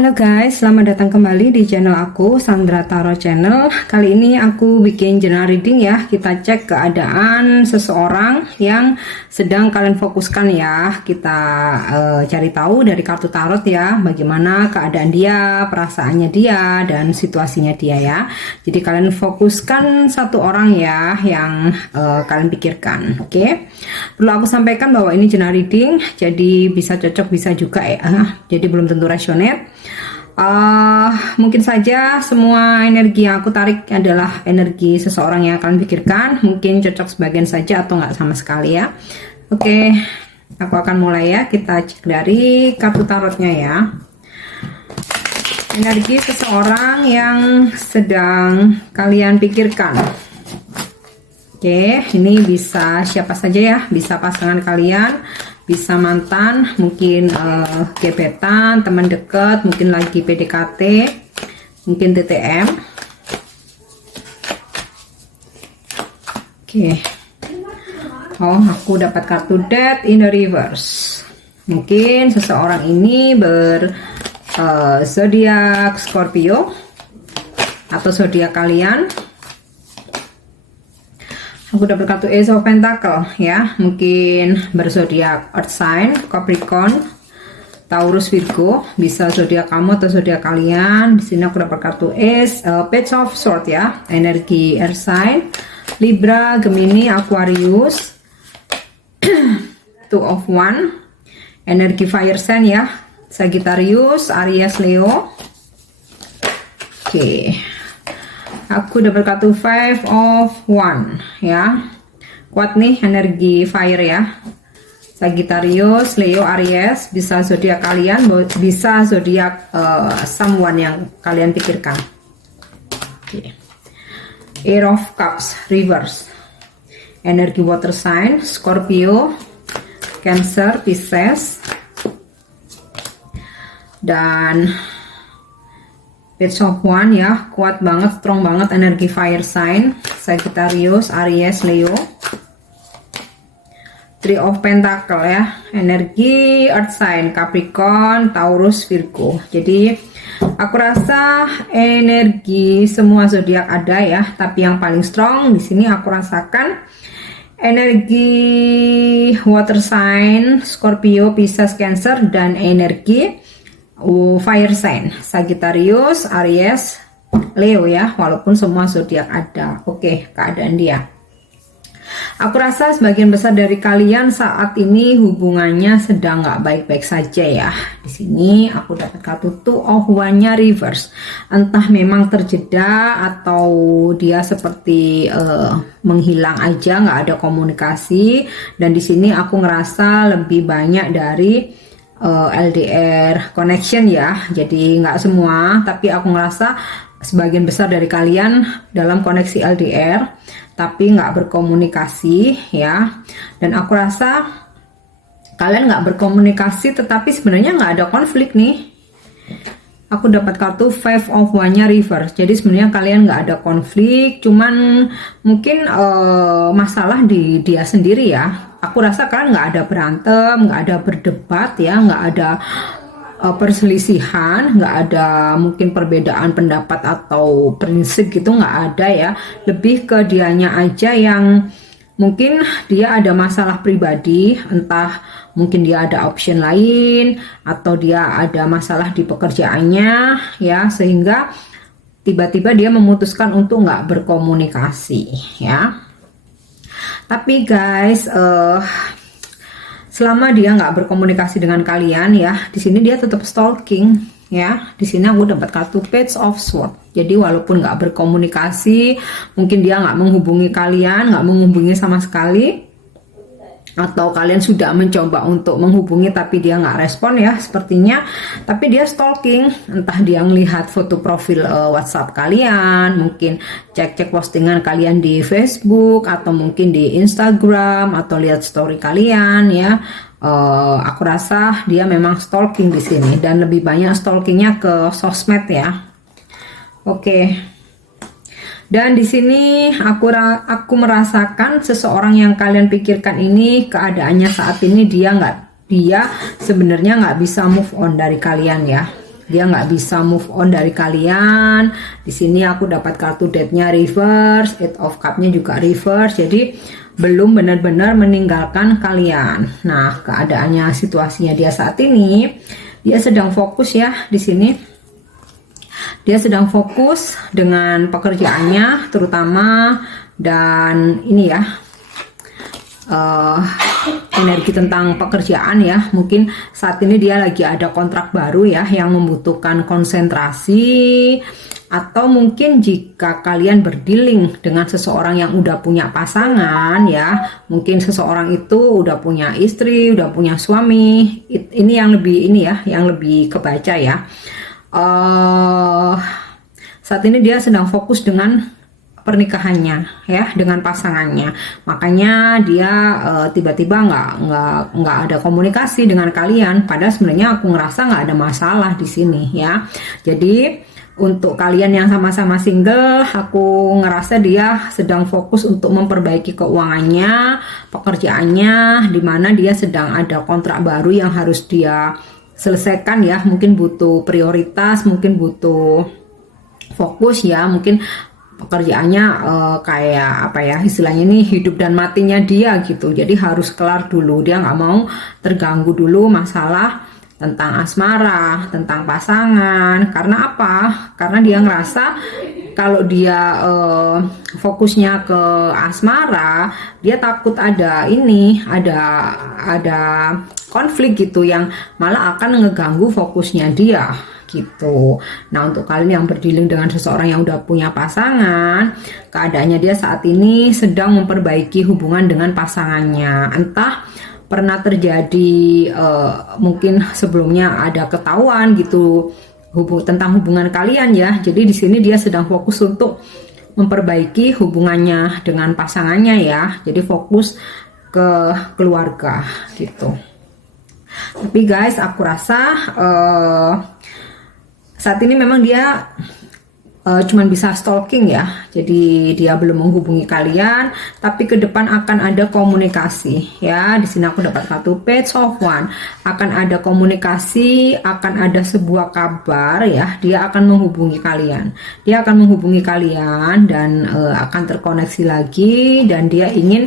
Halo guys, selamat datang kembali di channel aku, Sandra Tarot Channel. Kali ini aku bikin general reading ya. Kita cek keadaan seseorang yang sedang kalian fokuskan ya. Kita cari tahu dari kartu tarot ya, bagaimana keadaan dia, perasaannya dia, dan situasinya dia ya. Jadi kalian fokuskan satu orang ya yang kalian pikirkan. Oke. Perlu aku sampaikan bahwa ini general reading, jadi bisa cocok bisa juga ya. Jadi belum tentu resonate. Mungkin saja semua energi yang aku tarik adalah energi seseorang yang kalian pikirkan. Mungkin cocok sebagian saja atau nggak sama sekali ya. Oke, aku akan mulai ya. Kita cek dari kartu tarotnya ya. Energi seseorang yang sedang kalian pikirkan. Oke, ini bisa siapa saja ya. Bisa pasangan kalian, bisa mantan, mungkin gebetan, teman dekat, mungkin lagi PDKT, mungkin TTM. Oke. Oh, aku dapat kartu Death in the Reverse. Mungkin seseorang ini zodiak Scorpio atau zodiak kalian. Aku dapat kartu Ace of Pentacle ya, mungkin berzodiak Earth sign, Capricorn, Taurus, Virgo, bisa zodiak kamu atau zodiak kalian. Di sini aku dapat kartu Ace, Page of Swords ya, energi Earth sign, Libra, Gemini, Aquarius, Two of One, energi Fire sign ya, Sagittarius, Aries, Leo. Oke. Aku dapat kartu Five of One ya. Kuat nih energi fire ya. Sagittarius, Leo, Aries, bisa zodiak kalian, bisa zodiak someone yang kalian pikirkan. Okay. Air of Cups reverse. Energi water sign, Scorpio, Cancer, Pisces. Dan Page of One ya, kuat banget, strong banget energi fire sign, Sagittarius, Aries, Leo. Three of Pentacle ya, energi earth sign, Capricorn, Taurus, Virgo. Jadi aku rasa energi semua zodiak ada ya, tapi yang paling strong di sini aku rasakan energi water sign, Scorpio, Pisces, Cancer, dan energi fire sign, Sagittarius, Aries, Leo ya, walaupun semua zodiak ada. Oke, keadaan dia. Aku rasa sebagian besar dari kalian saat ini hubungannya sedang nggak baik-baik saja ya. Di sini aku dapat kartu Two of One-nya reverse. Entah memang terjeda atau dia seperti menghilang aja, nggak ada komunikasi. Dan di sini aku ngerasa lebih banyak dari LDR connection ya, jadi nggak semua, tapi aku ngerasa sebagian besar dari kalian dalam koneksi LDR tapi nggak berkomunikasi ya. Dan aku rasa kalian nggak berkomunikasi tetapi sebenarnya nggak ada konflik nih. Aku dapat kartu Five of One-nya reverse. Jadi sebenarnya kalian nggak ada konflik, cuman mungkin masalah di dia sendiri ya. Aku rasa kalian nggak ada berantem, nggak ada berdebat ya, nggak ada perselisihan, nggak ada mungkin perbedaan pendapat atau prinsip gitu, nggak ada ya. Lebih ke dianya aja yang mungkin dia ada masalah pribadi, entah mungkin dia ada option lain atau dia ada masalah di pekerjaannya ya, sehingga tiba-tiba dia memutuskan untuk nggak berkomunikasi ya. Tapi guys, selama dia nggak berkomunikasi dengan kalian ya, di sini dia tetap stalking ya. Di sini aku dapat kartu Page of Swords. Jadi walaupun nggak berkomunikasi, mungkin dia nggak menghubungi kalian, nggak menghubungi sama sekali, atau kalian sudah mencoba untuk menghubungi tapi dia nggak respon ya sepertinya, tapi dia stalking. Entah dia ngelihat foto profil WhatsApp kalian, mungkin cek-cek postingan kalian di Facebook atau mungkin di Instagram, atau lihat story kalian ya. Aku rasa dia memang stalking di sini, dan lebih banyak stalkingnya ke sosmed ya. Oke. Dan di sini aku merasakan seseorang yang kalian pikirkan ini keadaannya saat ini dia sebenarnya nggak bisa move on dari kalian ya. dia nggak bisa move on dari kalian. Di sini aku dapat kartu death-nya reverse, Eight of Cup-nya juga reverse, jadi belum benar-benar meninggalkan kalian. Nah, keadaannya, situasinya dia saat ini, dia sedang fokus ya di sini. Dia sedang fokus dengan pekerjaannya terutama, dan ini ya, energi tentang pekerjaan ya. Mungkin saat ini dia lagi ada kontrak baru ya yang membutuhkan konsentrasi, atau mungkin jika kalian berdealing dengan seseorang yang udah punya pasangan ya, mungkin seseorang itu udah punya istri, udah punya suami. Ini yang lebih ini ya, yang lebih kebaca ya. Saat ini dia sedang fokus dengan pernikahannya ya, dengan pasangannya. Makanya dia tiba-tiba nggak ada komunikasi dengan kalian. Padahal sebenarnya aku ngerasa nggak ada masalah di sini ya. Jadi untuk kalian yang sama-sama single, aku ngerasa dia sedang fokus untuk memperbaiki keuangannya, pekerjaannya, dimana dia sedang ada kontrak baru yang harus dia selesaikan ya. Mungkin butuh prioritas, mungkin butuh fokus ya, mungkin pekerjaannya kayak apa ya, istilahnya ini hidup dan matinya dia gitu. Jadi harus kelar dulu, dia nggak mau terganggu dulu masalah tentang asmara, tentang pasangan. Karena apa? Karena dia ngerasa kalau dia fokusnya ke asmara, dia takut ada ini, ada konflik gitu yang malah akan ngeganggu fokusnya dia gitu. Nah, untuk kalian yang berdealing dengan seseorang yang udah punya pasangan, keadaannya dia saat ini sedang memperbaiki hubungan dengan pasangannya. Entah pernah terjadi mungkin sebelumnya ada ketahuan gitu tentang hubungan kalian ya. Jadi di sini dia sedang fokus untuk memperbaiki hubungannya dengan pasangannya ya. Jadi fokus ke keluarga gitu. Tapi guys, aku rasa saat ini memang dia cuman bisa stalking ya. Jadi dia belum menghubungi kalian, tapi ke depan akan ada komunikasi ya. Di sini aku dapat kartu Page of Wands. Akan ada komunikasi, akan ada sebuah kabar ya. Dia akan menghubungi kalian. Dia akan menghubungi kalian dan akan terkoneksi lagi, dan dia ingin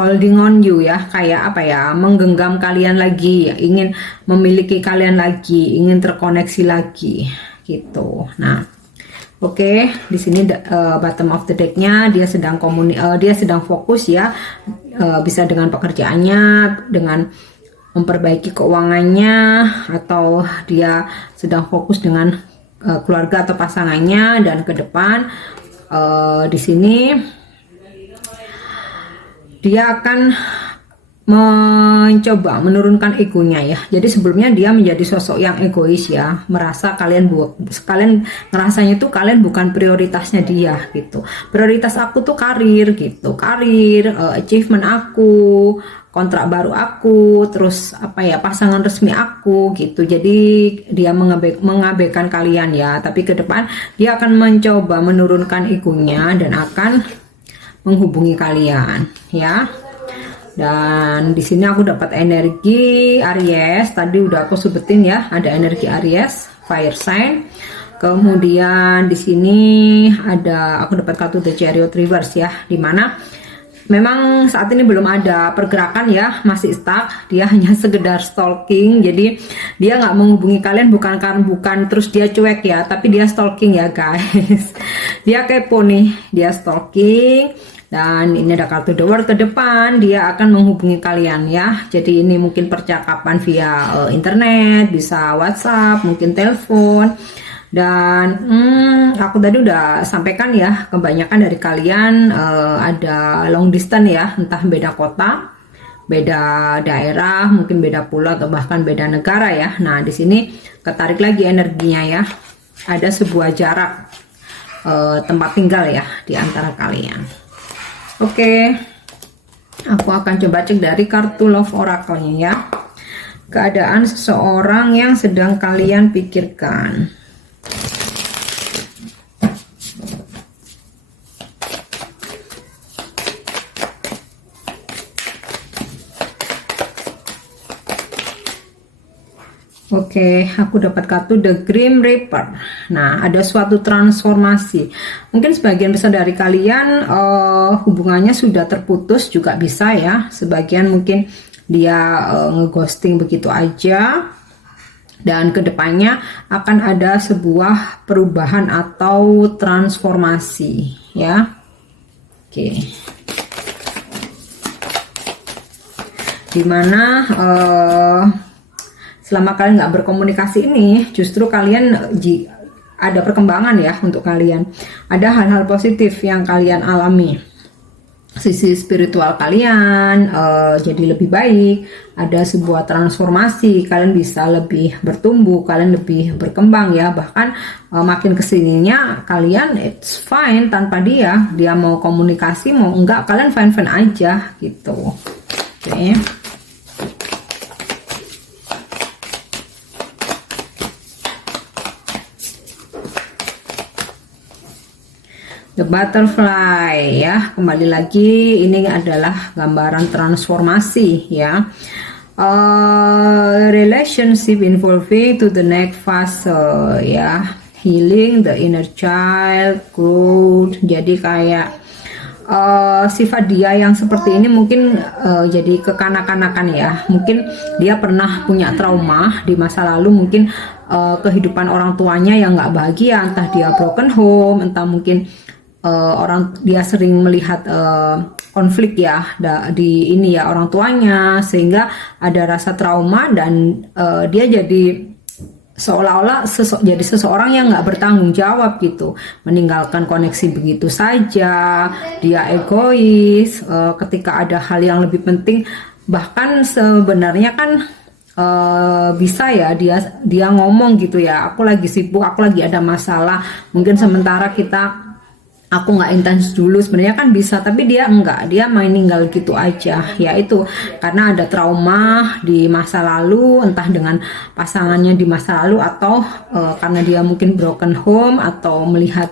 holding on you ya, kayak apa ya, menggenggam kalian lagi, ingin memiliki kalian lagi, ingin terkoneksi lagi gitu. Nah, oke, di sini bottom of the deck-nya dia sedang dia sedang fokus ya, bisa dengan pekerjaannya, dengan memperbaiki keuangannya, atau dia sedang fokus dengan keluarga atau pasangannya. Dan ke depan di sini dia akan mencoba menurunkan egonya ya. Jadi sebelumnya dia menjadi sosok yang egois ya, merasa kalian ngerasanya tuh kalian bukan prioritasnya dia gitu. Prioritas aku tuh karir gitu, achievement aku, kontrak baru aku, terus apa ya, pasangan resmi aku gitu. Jadi dia mengabaikan kalian ya. Tapi ke depan dia akan mencoba menurunkan egonya dan akan menghubungi kalian ya. Dan di sini aku dapat energi Aries. Tadi udah aku sebutin ya, ada energi Aries, fire sign. Kemudian di sini aku dapat kartu The Chariot reverse ya, dimana memang saat ini belum ada pergerakan ya, masih stuck. Dia hanya sekedar stalking. Jadi dia nggak menghubungi kalian bukan terus dia cuek ya, tapi dia stalking ya guys. Dia kepo nih, dia stalking. Dan ini ada kartu The World, ke depan dia akan menghubungi kalian ya. Jadi ini mungkin percakapan via internet, bisa WhatsApp, mungkin telepon. Dan aku tadi udah sampaikan ya, kebanyakan dari kalian ada long distance ya, entah beda kota, beda daerah, mungkin beda pulau, atau bahkan beda negara ya. Nah, di sini ketarik lagi energinya ya. Ada sebuah jarak tempat tinggal ya di antara kalian. Oke, aku akan coba cek dari kartu Love Oracle-nya ya. Keadaan seseorang yang sedang kalian pikirkan. Oke, aku dapat kartu The Grim Reaper. Nah, ada suatu transformasi. Mungkin sebagian besar dari kalian hubungannya sudah terputus juga bisa ya. Sebagian mungkin dia ngeghosting begitu aja. Dan kedepannya akan ada sebuah perubahan atau transformasi ya. Oke. Dimana selama kalian nggak berkomunikasi ini, justru kalian ada perkembangan ya untuk kalian. Ada hal-hal positif yang kalian alami. Sisi spiritual kalian jadi lebih baik. Ada sebuah transformasi. Kalian bisa lebih bertumbuh, kalian lebih berkembang ya. Bahkan makin kesininya kalian it's fine tanpa dia. Dia mau komunikasi mau enggak, kalian fine-fine aja gitu. Oke. The Butterfly ya, kembali lagi ini adalah gambaran transformasi ya. Relationship involving to the next phase ya, healing the inner child, growth. Jadi kayak sifat dia yang seperti ini mungkin jadi kekanak-kanakan ya. Mungkin dia pernah punya trauma di masa lalu, mungkin kehidupan orang tuanya yang nggak bahagia, entah dia broken home, entah mungkin dia sering melihat konflik ya di ini ya orang tuanya, sehingga ada rasa trauma dan dia jadi seolah-olah jadi seseorang yang nggak bertanggung jawab gitu, meninggalkan koneksi begitu saja. Dia egois ketika ada hal yang lebih penting. Bahkan sebenarnya kan bisa ya dia ngomong gitu ya, aku lagi sibuk, aku lagi ada masalah. Mungkin sementara aku nggak intens dulu, sebenarnya kan bisa, tapi dia enggak, dia main ninggal gitu aja ya. Itu karena ada trauma di masa lalu, entah dengan pasangannya di masa lalu atau karena dia mungkin broken home atau melihat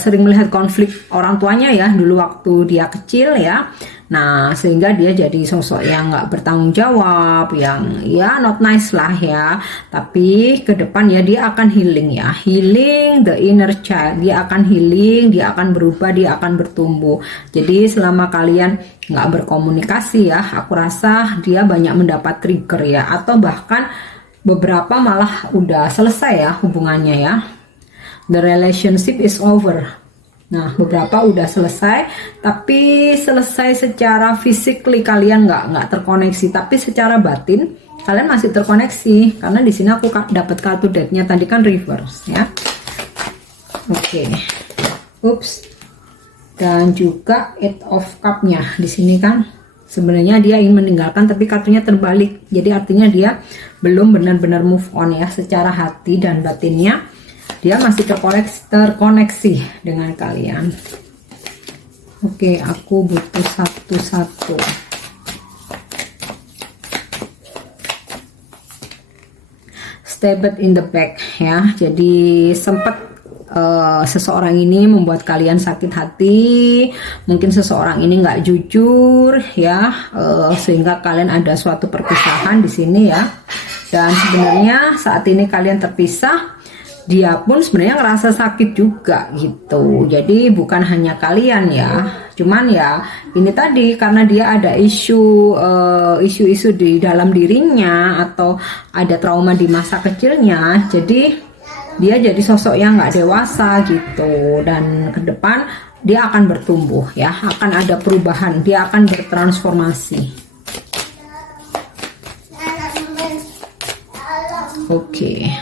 sering melihat konflik orang tuanya ya dulu waktu dia kecil ya. Nah, sehingga dia jadi sosok yang nggak bertanggung jawab, yang ya not nice lah ya. Tapi ke depan ya dia akan healing ya, healing the inner child. Dia akan healing, dia akan berubah, dia akan bertumbuh. Jadi selama kalian nggak berkomunikasi ya, aku rasa dia banyak mendapat trigger ya, atau bahkan beberapa malah udah selesai ya hubungannya ya. The relationship is over. Nah, beberapa udah selesai, tapi selesai secara physically kalian nggak terkoneksi, tapi secara batin kalian masih terkoneksi. Karena di sini aku dapat kartu death-nya tadi kan reverse ya. Oke. Ups. Dan juga Eight of Cup-nya di sini kan. Sebenarnya dia ingin meninggalkan tapi kartunya terbalik. Jadi artinya dia belum benar-benar move on ya secara hati dan batinnya. Dia masih terkoneksi dengan kalian. Oke, aku butuh satu-satu. Stabbed in the back ya. Jadi sempat seseorang ini membuat kalian sakit hati. Mungkin seseorang ini nggak jujur ya, sehingga kalian ada suatu perpisahan di sini ya. Dan sebenarnya saat ini kalian terpisah, dia pun sebenarnya ngerasa sakit juga gitu. Jadi bukan hanya kalian ya, cuman ya ini tadi karena dia ada isu-isu di dalam dirinya atau ada trauma di masa kecilnya, jadi dia jadi sosok yang nggak dewasa gitu. Dan ke depan dia akan bertumbuh ya, akan ada perubahan, dia akan bertransformasi. Oke.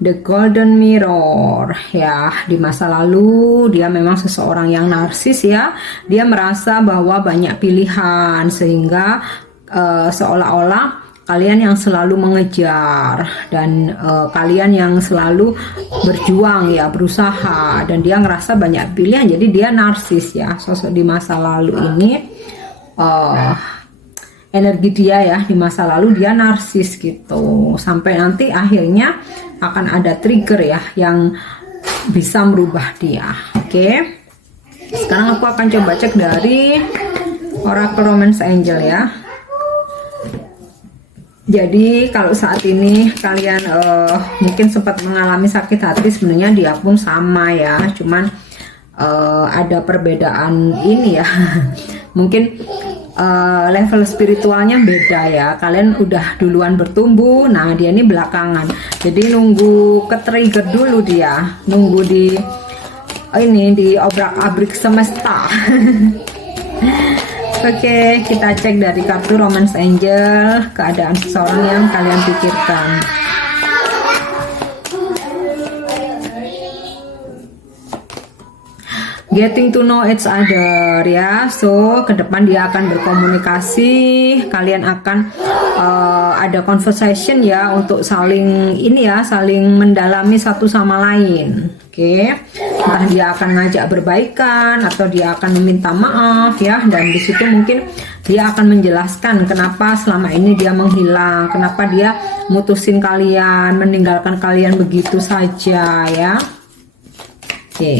The Golden Mirror ya, di masa lalu dia memang seseorang yang narsis ya. Dia merasa bahwa banyak pilihan sehingga seolah-olah kalian yang selalu mengejar dan kalian yang selalu berjuang ya, berusaha, dan dia ngerasa banyak pilihan. Jadi dia narsis ya, sosok di masa lalu ini. Energi dia ya di masa lalu dia narsis gitu, sampai nanti akhirnya akan ada trigger ya yang bisa merubah dia. Oke, sekarang aku akan coba cek dari Oracle Romance Angel ya. Jadi kalau saat ini kalian mungkin sempat mengalami sakit hati, sebenarnya dia pun sama ya, cuman ada perbedaan ini ya. Mungkin level spiritualnya beda ya. Kalian udah duluan bertumbuh, nah dia ini belakangan. Jadi nunggu ke trigger dulu dia, nunggu di ini di obrak-abrik semesta. Oke, kita cek dari kartu Romance Angel keadaan seseorang yang kalian pikirkan. Getting to know each other ya. So ke depan dia akan berkomunikasi, kalian akan ada conversation ya, untuk saling ini ya, saling mendalami satu sama lain. Oke, entah dia akan ngajak berbaikan atau dia akan meminta maaf ya, dan di situ mungkin dia akan menjelaskan kenapa selama ini dia menghilang, kenapa dia mutusin kalian, meninggalkan kalian begitu saja ya. Oke.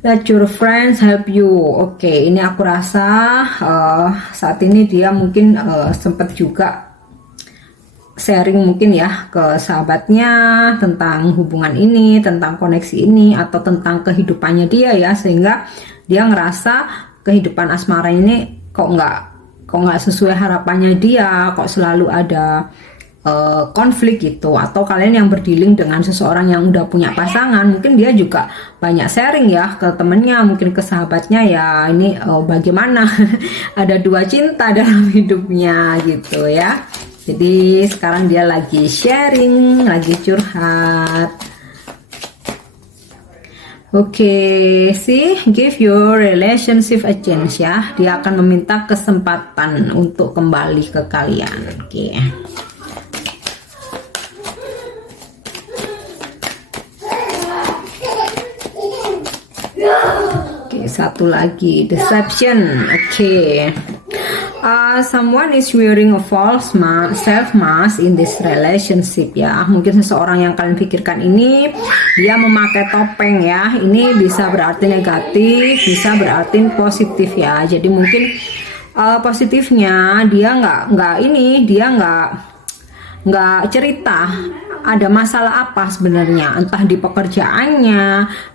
Let your friends help you. Oke, ini aku rasa saat ini dia mungkin sempat juga sharing mungkin ya ke sahabatnya tentang hubungan ini, tentang koneksi ini, atau tentang kehidupannya dia ya, sehingga dia ngerasa kehidupan asmara ini kok nggak sesuai harapannya dia, kok selalu ada konflik gitu. Atau kalian yang berdealing dengan seseorang yang udah punya pasangan, mungkin dia juga banyak sharing ya ke temennya, mungkin ke sahabatnya ya, ini bagaimana ada dua cinta dalam hidupnya gitu ya. Jadi sekarang dia lagi sharing, lagi curhat. Oke, see, give your relationship a chance ya. Dia akan meminta kesempatan untuk kembali ke kalian. Oke. Oke, satu lagi, deception. Oke. Someone is wearing a false self mask in this relationship ya. Mungkin seseorang yang kalian pikirkan ini dia memakai topeng ya. Ini bisa berarti negatif, bisa berarti positif ya. Jadi mungkin positifnya dia nggak cerita ada masalah apa sebenarnya, entah di pekerjaannya,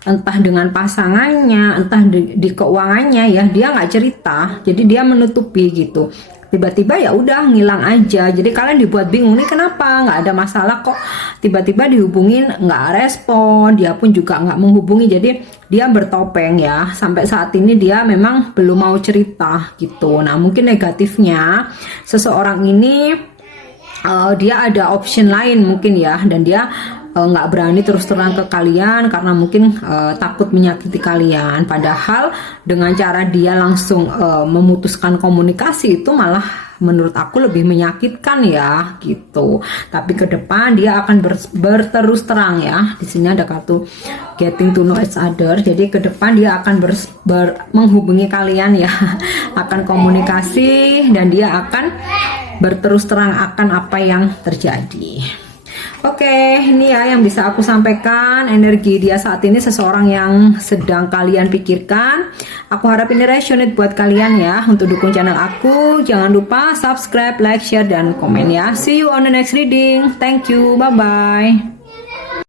entah dengan pasangannya, entah di keuangannya ya, dia nggak cerita, jadi dia menutupi gitu. Tiba-tiba ya udah ngilang aja, jadi kalian dibuat bingung nih, kenapa nggak ada masalah kok tiba-tiba dihubungin nggak respon, dia pun juga nggak menghubungi. Jadi dia bertopeng ya, sampai saat ini dia memang belum mau cerita gitu. Nah mungkin negatifnya seseorang ini dia ada option lain mungkin ya, dan dia nggak berani terus terang ke kalian karena mungkin takut menyakiti kalian. Padahal dengan cara dia langsung memutuskan komunikasi itu malah menurut aku lebih menyakitkan ya gitu. Tapi ke depan dia akan berterus terang ya. Di sini ada kartu getting to know each other. Jadi ke depan dia akan menghubungi kalian ya, akan komunikasi, dan dia akan berterus terang akan apa yang terjadi. Oke, ini ya yang bisa aku sampaikan. Energi dia saat ini seseorang yang sedang kalian pikirkan. Aku harap ini resonate buat kalian ya. Untuk dukung channel aku, jangan lupa subscribe, like, share, dan komen ya. See you on the next reading. Thank you, bye-bye.